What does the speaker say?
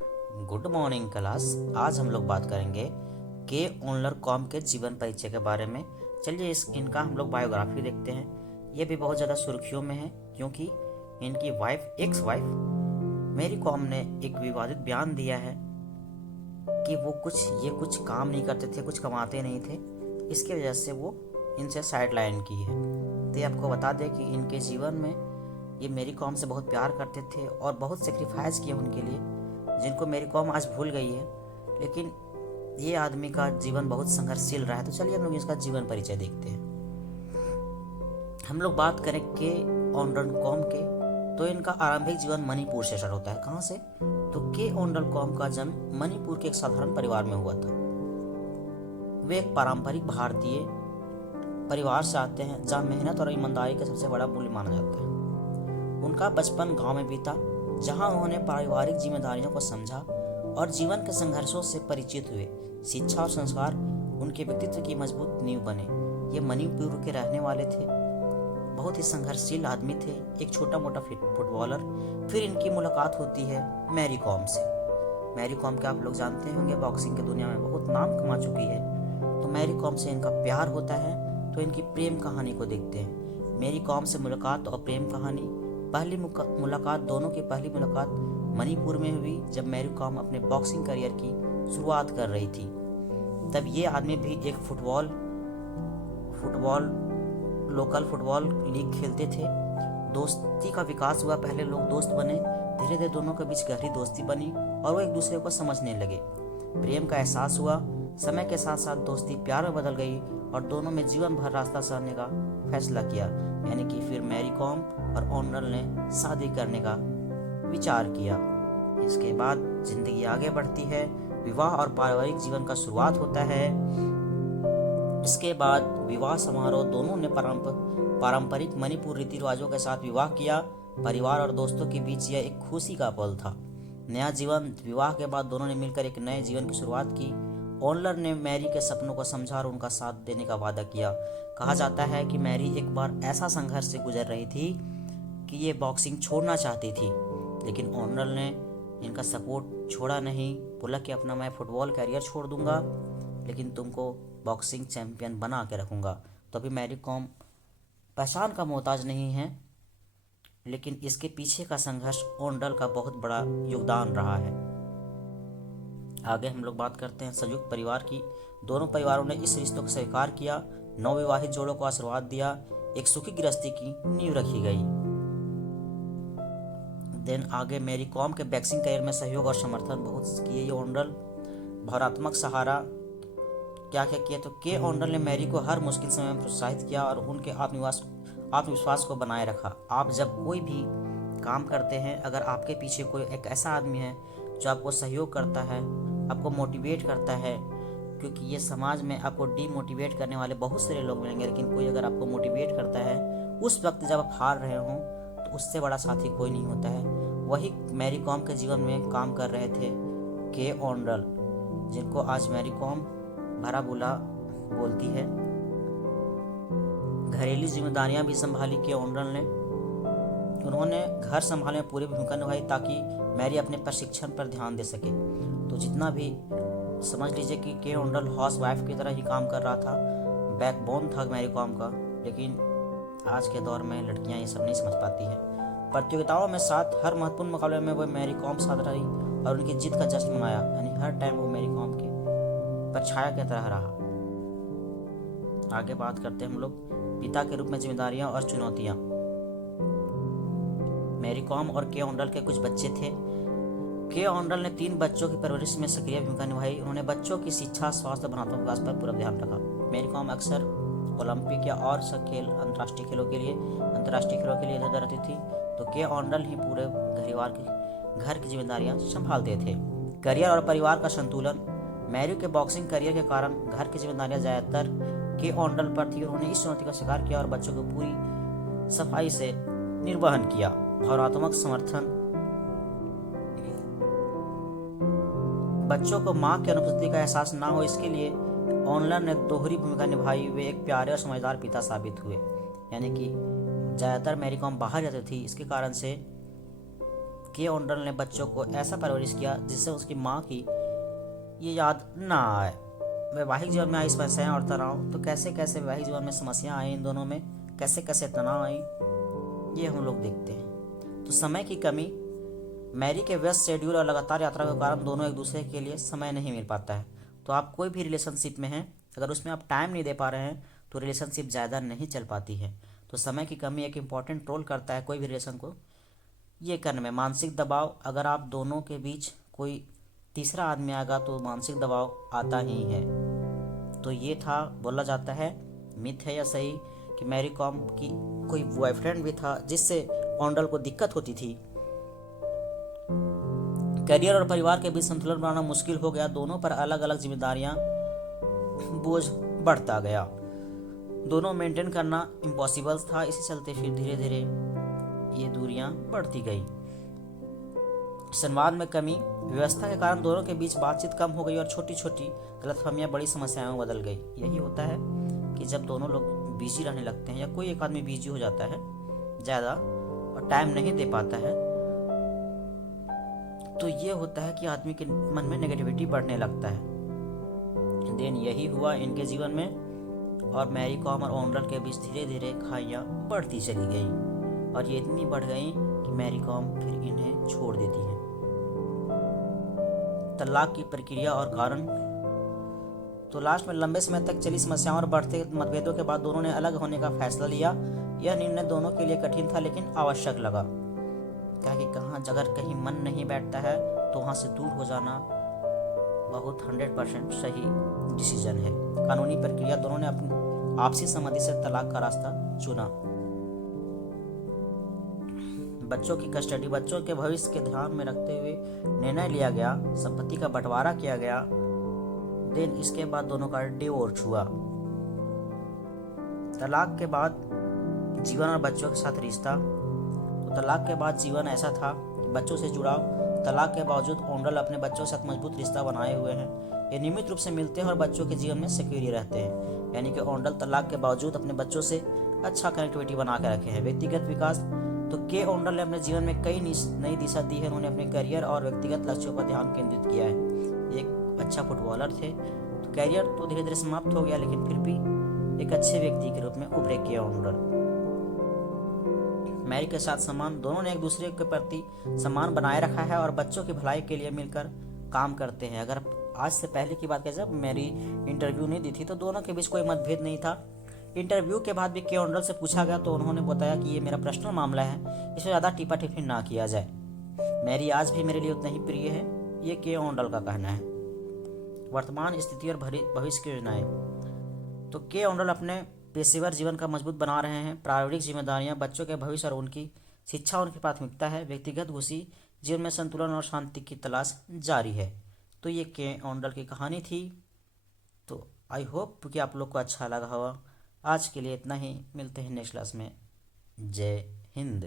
Good morning class. आज हम लोग बात करेंगे के ओनलर कॉम के जीवन परिचय के बारे में। चलिए इनका हम लोग बायोग्राफी देखते हैं। ये भी बहुत ज़्यादा सुर्खियों में है क्योंकि इनकी वाइफ एक्स वाइफ मेरी कॉम ने एक विवादित बयान दिया है कि वो कुछ काम नहीं करते थे, कुछ कमाते नहीं थे, इसकी वजह से वो इनसे साइड लाइन की है। तो ये आपको बता दें कि इनके जीवन में ये मेरी कॉम से बहुत प्यार करते थे और बहुत सेक्रीफाइस किए उनके लिए, जिनको मेरी कॉम आज भूल गई है। लेकिन ये आदमी का जीवन बहुत संघर्षशील रहा है। तो चलिए हम लोग इसका जीवन परिचय देखते हैं। हम लोग बात करें के ओनरल कॉम के, तो इनका आरंभिक जीवन मणिपुर से स्टार्ट होता है। कहाँ से? तो के ओनरल कॉम का जन्म मणिपुर के एक साधारण परिवार में हुआ था। वे एक पारंपरिक भारतीय परिवार से आते हैं जहाँ मेहनत और ईमानदारी का सबसे बड़ा मूल्य माना जाता है। उनका बचपन गांव में बीता, जहां उन्होंने पारिवारिक जिम्मेदारियों को समझा और जीवन के संघर्षों से परिचित हुए। शिक्षा और संस्कार उनके व्यक्तित्व की मजबूत नींव बने। ये मणिपुर के रहने वाले थे, बहुत ही संघर्षशील आदमी थे, एक छोटा मोटा फुटबॉलर। फिर इनकी मुलाकात होती है मैरी कॉम से। मैरी कॉम के आप लोग जानते होंगे, बॉक्सिंग की दुनिया में बहुत नाम कमा चुकी है। तो मैरी कॉम से इनका प्यार होता है। तो इनकी प्रेम कहानी को देखते हैं। मैरी कॉम से मुलाकात और प्रेम कहानी। पहली मुलाकात, दोनों की पहली मुलाकात मणिपुर में हुई जब मैरी कॉम अपने बॉक्सिंग करियर की शुरुआत कर रही थी। तब ये आदमी भी एक लोकल फुटबॉल लीग खेलते थे। दोस्ती का विकास हुआ, पहले लोग दोस्त बने, धीरे धीरे दोनों के बीच गहरी दोस्ती बनी और वो एक दूसरे को समझने लगे। प्रेम का एहसास हुआ। समय के साथ साथ दोस्ती प्यार में बदल गई और दोनों में जीवन भर रास्ता सहने का फैसला किया। यानी कि फिर मैरी कॉम और ओनरल ने शादी करने का विचार किया। इसके बाद जिंदगी आगे बढ़ती है, विवाह और पारिवारिक जीवन का शुरुआत होता है। इसके बाद विवाह समारोह, दोनों ने पारंपरिक मणिपुर रीति रिवाजों के साथ विवाह किया। परिवार और दोस्तों के बीच यह एक खुशी का पल था। नया जीवन, विवाह के बाद दोनों ने मिलकर एक नए जीवन की शुरुआत की। ओनलर ने मैरी के सपनों को समझा और उनका साथ देने का वादा किया। कहा जाता है कि मैरी एक बार ऐसा संघर्ष से गुजर रही थी कि ये बॉक्सिंग छोड़ना चाहती थी, लेकिन ओनलर ने इनका सपोर्ट छोड़ा नहीं। बोला कि अपना मैं फुटबॉल कैरियर छोड़ दूंगा, लेकिन तुमको बॉक्सिंग चैंपियन बना के रखूंगा। तो अभी मैरी कॉम पहचान का मोहताज नहीं है, लेकिन इसके पीछे का संघर्ष ओनरल का बहुत बड़ा योगदान रहा है। आगे हम लोग बात करते हैं संयुक्त परिवार की। दोनों परिवारों ने इस रिश्तों को स्वीकार किया, नवविवाहित जोड़ों को आशीर्वाद दिया, एक सुखी गृहस्थी की नींव रखी गई। देन आगे मैरी कॉम के बॉक्सिंग करियर में सहयोग और समर्थन बहुत किए ये ओनरल। भावनात्मक सहारा क्या क्या किया? तो के ओनरल ने मैरी को हर मुश्किल समय में प्रोत्साहित किया और उनके आत्मविश्वास को बनाए रखा। आप जब कोई भी काम करते हैं, अगर आपके पीछे कोई एक ऐसा आदमी है जो आपको सहयोग करता है, आपको मोटिवेट करता है, क्योंकि ये समाज में आपको डीमोटिवेट करने वाले बहुत सारे लोग मिलेंगे, लेकिन कोई अगर आपको मोटिवेट करता है उस वक्त जब आप हार रहे हों, तो उससे बड़ा साथी कोई नहीं होता है। वही मैरी कॉम के जीवन में काम कर रहे थे के ओनरल, जिनको आज मैरी कॉम भरा बुला बोलती है। घरेलू जिम्मेदारियां भी संभाली के ओनरल ने। उन्होंने घर संभालने में पूरी भूमिका निभाई ताकि मैरी अपने प्रशिक्षण पर ध्यान दे सके। तो जितना भी समझ लीजिए कि के ओनरल हाउस वाइफ की तरह ही काम कर रहा था, बैकबोन था मैरी कॉम का। लेकिन आज के दौर में लड़कियां ये सब नहीं समझ पाती हैं। प्रतियोगिताओं में साथ हर महत्वपूर्ण मुकाबले में वो मैरी कॉम साथ रही और उनकी जीत का जश्न मनाया। यानी हर टाइम वो मैरी कॉम की परछाया की तरह रहा। आगे बात करते हैं हम लोग पिता के रूप में जिम्मेदारियां और चुनौतियां। मैरी कॉम और के ओनरल के कुछ बच्चे थे। के ओनरल ने 3 बच्चों की परवरिश में सक्रिय भूमिका निभाई। उन्होंने बच्चों की शिक्षा, स्वास्थ्य और भावनात्मक विकास पर पूरा ध्यान रखा। मैरी कॉम अक्सर ओलंपिक या और अंतर्राष्ट्रीय खेलों के लिए इधर उधर रहती थी। तो के ओनरल ही पूरे घर की जिम्मेदारियां संभालते थे। करियर और परिवार का संतुलन। मैरी के बॉक्सिंग करियर के कारण घर की जिम्मेदारियां ज्यादातर के ओनरल पर थी। उन्होंने इस चुनौती का स्वीकार किया और बच्चों को पूरी सफाई से निर्वहन किया। भावनात्मक समर्थन। बच्चों को मां की अनुपस्थिति का एहसास ना हो, इसके लिए ओनरल ने दोहरी भूमिका निभाई। वे एक प्यारे और समझदार पिता साबित हुए। यानी कि ज़्यादातर मैरी कॉम बाहर रहती थी, इसके कारण से के ओंडल ने बच्चों को ऐसा परवरिश किया जिससे उसकी माँ की ये याद ना आए। वैवाहिक जीवन में आई समस्याएं और तनाव, तो कैसे कैसे वैवाहिक जीवन में समस्याएं आई इन दोनों में, कैसे कैसे तनाव आई, ये हम लोग देखते हैं। तो समय की कमी, मैरी के व्यस्त शेड्यूल और लगातार यात्रा के कारण दोनों एक दूसरे के लिए समय नहीं मिल पाता है। तो आप कोई भी रिलेशनशिप में हैं, अगर उसमें आप टाइम नहीं दे पा रहे हैं तो रिलेशनशिप ज़्यादा नहीं चल पाती है। तो समय की कमी एक इम्पॉर्टेंट रोल करता है कोई भी रिलेशन को ये करने में। मानसिक दबाव, अगर आप दोनों के बीच कोई तीसरा आदमी आएगा तो मानसिक दबाव आता ही है। तो ये था, बोला जाता है, मिथ है या सही, कि मैरी कॉम की कोई बॉयफ्रेंड भी था जिससे ओंडल को दिक्कत होती थी। करियर और परिवार के बीच संतुलन बनाना मुश्किल हो गया, दोनों पर अलग अलग जिम्मेदारियां, बोझ बढ़ता गया, दोनों मेंटेन करना इम्पॉसिबल था। इसी चलते फिर धीरे धीरे ये दूरियां बढ़ती गई। संवाद में कमी, व्यवस्था के कारण दोनों के बीच बातचीत कम हो गई और छोटी छोटी गलतफहमियां बड़ी समस्याओं में बदल गई। यही होता है कि जब दोनों लोग बिजी रहने लगते हैं या कोई एक आदमी बिजी हो जाता है ज़्यादा और टाइम नहीं दे पाता है, तो ये होता है कि आदमी के मन में नेगेटिविटी बढ़ने लगता है। देन यही हुआ इनके जीवन में, और मैरी कॉम और ओंडल के बीच धीरे धीरे खाइयाँ बढ़ती चली गई और ये इतनी बढ़ गई कि मैरी कॉम फिर इन्हें छोड़ देती है। तलाक की प्रक्रिया और कारण, तो लास्ट में लंबे समय तक चली समस्याओं और बढ़ते मतभेदों के बाद दोनों ने अलग होने का फैसला लिया। यह निर्णय दोनों के लिए कठिन था लेकिन आवश्यक लगा, क्या कि अगर कहीं मन नहीं बैठता है तो वहाँ से दूर हो जाना बहुत 100% सही डिसीजन है। कानूनी प्रक्रिया, दोनों ने अपनी आपसी सहमति से तलाक का रास्ता चुना। बच्चों की कस्टडी, बच्चों के भविष्य के ध्यान में रखते हुए निर्णय लिया गया, संपत्ति का बंटवारा किया गया। देन इसके बाद दोनों का डिवोर्स हुआ। तलाक के बाद जीवन और बच्चों के साथ रिश्ता, तो तलाक के बाद जीवन ऐसा था कि बच्चों से जुड़ाव, तलाक के बावजूद ओंडल अपने बच्चों के साथ मजबूत रिश्ता बनाए हुए हैं। ये नियमित रूप से मिलते हैं और बच्चों के जीवन में सक्रिय रहते हैं, यानी कि ओंडल तलाक के बावजूद अपने बच्चों से अच्छा कनेक्टिविटी बना के रखे हैं। व्यक्तिगत विकास, तो के ओंडल ने अपने जीवन में कई नई दिशा दी है। उन्होंने अपने करियर और व्यक्तिगत लक्ष्यों पर ध्यान केंद्रित किया है। एक अच्छा फुटबॉलर थे, तो करियर तो धीरे धीरे समाप्त हो गया लेकिन फिर भी एक अच्छे व्यक्ति के रूप में उभरे के ओंडल। मैरी के साथ सम्मान, दोनों ने एक दूसरे के प्रति सम्मान बनाए रखा है और बच्चों की भलाई के लिए मिलकर काम करते हैं। अगर आज से पहले की बात करें, जब मैरी इंटरव्यू नहीं दी थी तो दोनों के बीच कोई मतभेद नहीं था। इंटरव्यू के बाद भी के ओंडल से पूछा गया तो उन्होंने बताया कि ये मेरा पर्सनल मामला है, इसमें ज़्यादा टिप्पा टिप्पणी ना किया जाए। मैरी आज भी मेरे लिए उतना ही प्रिय है, ये के ओंडल का कहना है। वर्तमान स्थिति और भविष्य की योजनाएं, तो के ओंडल अपने पेशेवर जीवन का मजबूत बना रहे हैं। प्रायोगिक जिम्मेदारियां, बच्चों के भविष्य और उनकी शिक्षा उनकी प्राथमिकता है। व्यक्तिगत खुशी, जीवन में संतुलन और शांति की तलाश जारी है। तो ये के ओंडल की कहानी थी। तो आई होप कि आप लोग को अच्छा लगा होगा। आज के लिए इतना ही, मिलते हैं नेक्स्ट क्लास में। जय हिंद।